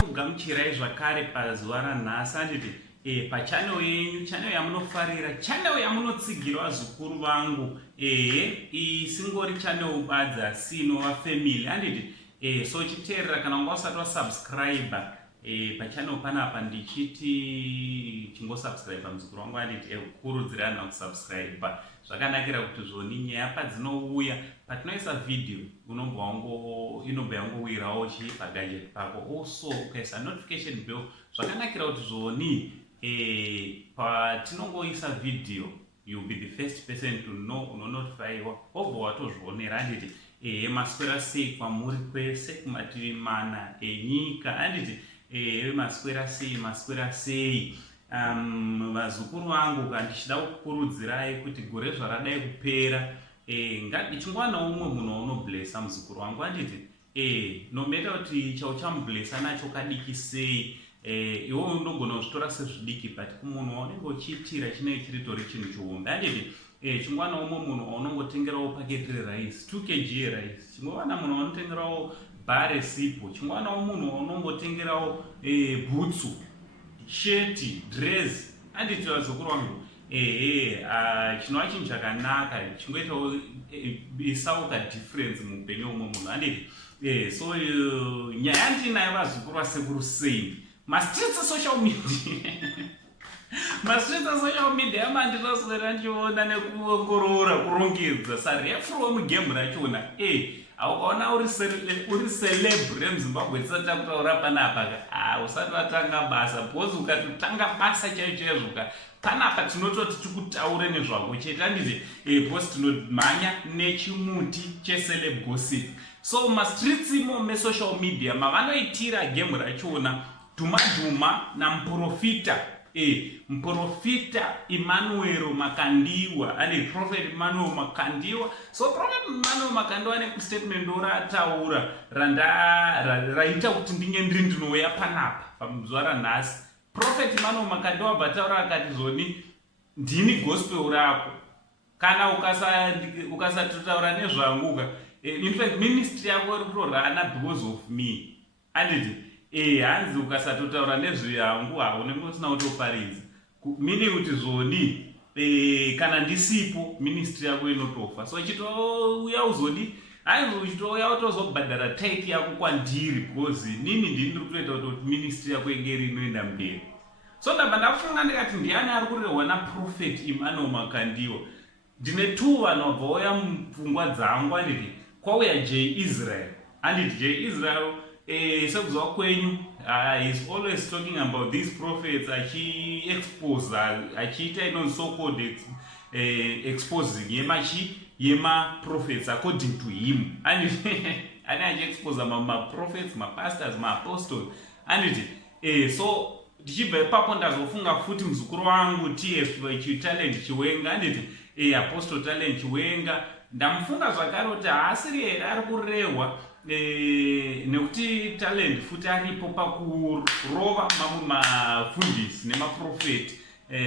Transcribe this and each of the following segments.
Kugamuchirai zvakare pazuva ranhasi handiti pachannel yenyu, channel yamunofarira, channel yamunotsigirwa zukuru vangu, isingori channel badza sinova family handiti. So chiteerera kana wanga usati wasubscribe pachannel panapa ndichiti chingosubscribe muzukuru wangu handiti, kukurudzira vanhu kusubscribe. Zvakanakira kuti zvoni nyaya padzinouya patinoisa video inobva yangowirawo chii pagadget pako. Also ukaisa notification bell zvakanakira kuti zvoni patinongoisa video you'll be the first person to know, unonotifyiwa wobva watozvionera handiti. Maswera sei kwamuri kwese kumativi mana enyika handiti. Maswera sei vazukuru vangu, kandichida kukurudzirai kuti gore zvaradai kupera ndichingwana umwe munhu waunoblessa muzukuru wangu handiti. Nometa kuti chauchamublessa nacho kadiki sei, iwe unogona kuzvitora sezvidiki but kumunhu waunenge uchiitira chinenge chiritori chinhu chihombe handiti. Chingwana umwe munhu waunongotengerawo paketi rerice 2 kg yerice, chingwana munhu waunotengerawo bhare sipo, chingwana munhu waunongotengerawo bhutsu, sheti, dress handiti vazukuru vangu. Chinova chinhu chakanaka chingoitawo isauka difference muupenyu umwe munhu handiti. So nyaya ndinayo vazukuru vasekuru sei mastreets social media mastreets social media amandinaswera ndichiona nekuongorora kurongedza sarefuro wemugemu rachona. Aukaona uri celeb remuzimbabwe tisati takutaura panapa usati watanga basa, because ukatotanga basa chaizvo panapa tinototi tikutaure nezvako chete handiti, because tinomhanya nechimuti checeleb gossip. So mastreets imo mesocial media mavanoitira gemu rachona dhumadhuma namuprofita muprofita Emmanuel Makandiwa ane prophet Emmanuel Makandiwa. So prophet Emmanuel Makandiwa nekustatement orataura raita kuti ndinge ndinouya panapa pazuva ranhasi. Prophet Emmanuel Makandiwa bataura akati zvoni ndini gospel rako kana ukasatotaura nezvangu. In fact ministry yako iri kutorana because of me handiti. Hanzi ukasatotaura nezveyangu unenge usina kutoparidza, meaning kuti zvoni kana ndisipo ministry yako inotofa. So chitouya uzodi hanzi uchitouya utozobhadhara tithe yako kwandiri because nini ndiri kutoita kuti ministry yako ingeri inoenda mberi. So ndabva ndafunga ndikati ndiani ari kurehwa naprofet Emmanuel Makandiwa. Ndine 2 vanhu vabva vauya mupfungwa dzangu handiti. Kwauya J Israel handiti. J Israel sekuzwa kwenyu he's always talking about these prophets achiita inonzi so-called exposing yema-prophets according to him handiti. Ane achiexposa ma-prophets, ma-pastors, ma-apostles handiti. So ndichibva ipapo ndazofunga futi muzukuru wangu TF talent Chiwenga handiti, apostle talent Chiwenga. Ndamufunga zvakare kuti haasiri here ari kurehwa nekuti talent futi aripo pakurova mamwe mafundisi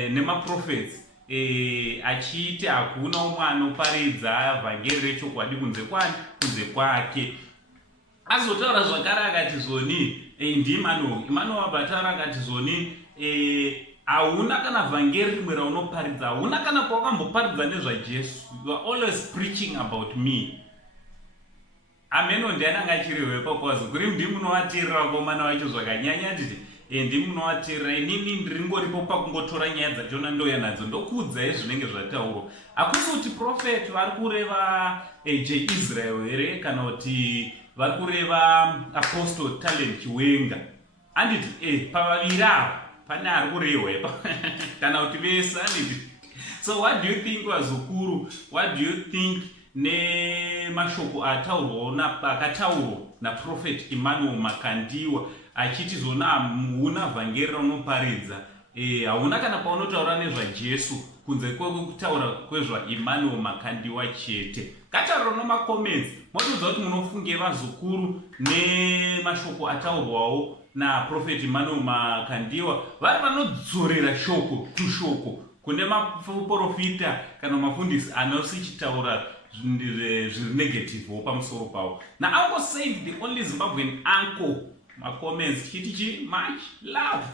nemaprofets achiiti hakuna umwe anoparidza vhangeri rechokwadi kunze kwake. Azotaura zvakare akati zvoni Emmanuel abataura akati zvoni hauna kana vhangeri rimwe raunoparidza, hauna kana kwawakamboparidza nezvaJesu, you are always preaching about me. Ameno ndiani anga achirehwa ipapo kuri ndimunovateerera vakomana vacho zvakanyanya handiti. Ndimunovateerera inini ndiringoripo pakungotora nyaya dzachona ndouya nadzo ndokuudzai zvinenge zvataurwa. Hakusi kuti prophet vari kureva J Israel here kana kuti vari kureva apostle talent Chiwenga handiti. Pavaviri ava pane ari kurehwa ipa kana kuti vese handiti. So what do you think vazukuru, what do you think nemashoko akataurwa naprofet Emmanuel Makandiwa achiti zvona hauna vhangeri raunoparidza, hauna kana paunotaura nezvaJesu kunze kwekutaura kwezva Emmanuel Makandiwa chete? Ngataura nomacomments motiudza kuti munofunge vazukuru nemashoko ataurwawo naprofet Emmanuel Makandiwa vari vanodzorera shoko kushoko kune maprofita kana mafundisi anosichitaura zviri negativewo pamusoro pawo. nauncle said the only Zimbabwean uncle, macomments tichiti much love